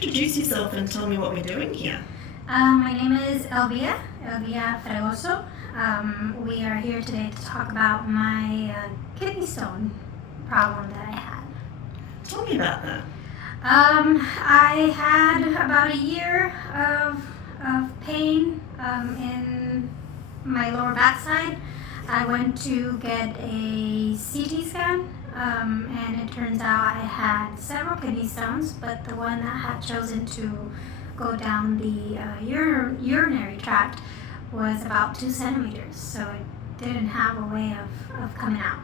Introduce yourself and tell me what we're doing here. My name is Elvia Fregoso. We are here today to talk about my kidney stone problem that I had. Tell me about that. I had about a year of pain in my lower backside. I went to get a CT scan, and it turns out I had several kidney stones, but the one that had chosen to go down the urinary tract was about 2 centimeters, so it didn't have a way of coming out.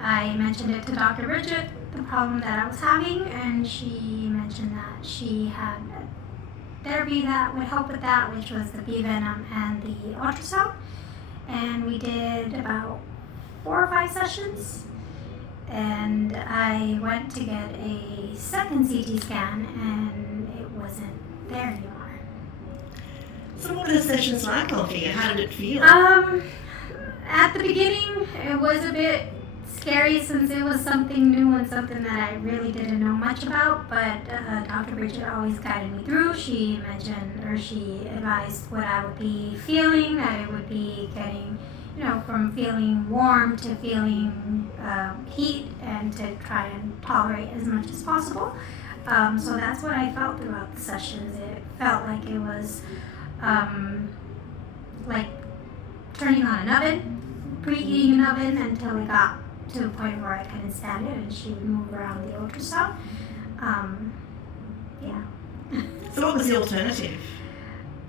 I mentioned it to Dr. Bridget, the problem that I was having, and she mentioned that she had a therapy that would help with that, which was the bee venom and the ultrasound. And we did about 4 or 5 sessions, and I went to get a second CT scan, and it wasn't there anymore. So what were the sessions like, Elvia? How did it feel? At the beginning, it was a bit scary since it was something new and something that I really didn't know much about, but Dr. Bridget always guided me through. She advised what I would be feeling, that it would be getting, from feeling warm to feeling heat, and to try and tolerate as much as possible. So that's what I felt throughout the sessions. It felt like it was like turning on an oven, preheating an oven until it got to a point where I couldn't stand it, and she would move around the ultrasound. Yeah. So what was the alternative?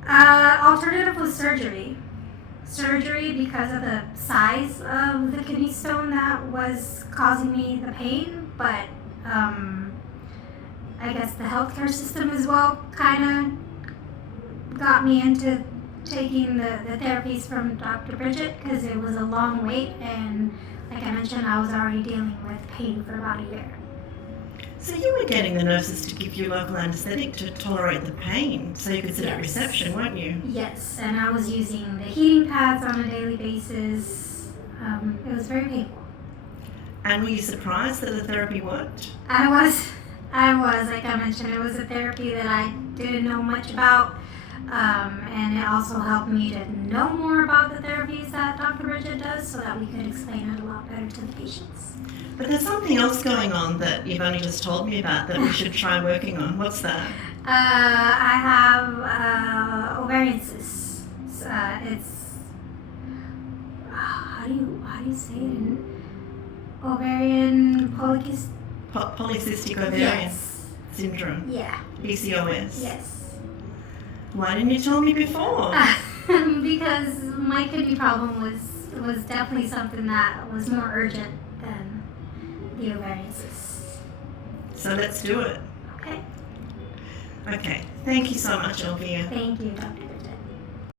Alternative was surgery. Surgery because of the size of the kidney stone that was causing me the pain, but I guess the healthcare system as well kind of got me into taking the therapies from Dr. Bridget, because it was a long wait, and like I mentioned, I was already dealing with pain for about a year. So you were getting the nurses to give you local anaesthetic to tolerate the pain so you could sit at reception, weren't you? Yes, and I was using the heating pads on a daily basis. It was very painful. And were you surprised that the therapy worked? I was. Like I mentioned, it was a therapy that I didn't know much about. And it also helped me to know more about the therapies that Dr. Bridget does, so that we could explain it a lot better to the patients. But there's something else going on that you've only just told me about that we should try working on. What's that? I have ovarian cysts. It's how do you say it? Ovarian polycystic ovarian syndrome. Yeah. PCOS. Yes. Why didn't you tell me before? Because my kidney problem was definitely something that was more urgent than the ovarian cysts. So let's do it. Okay. Okay. Thank you so much, Elvia. Thank you, Dr.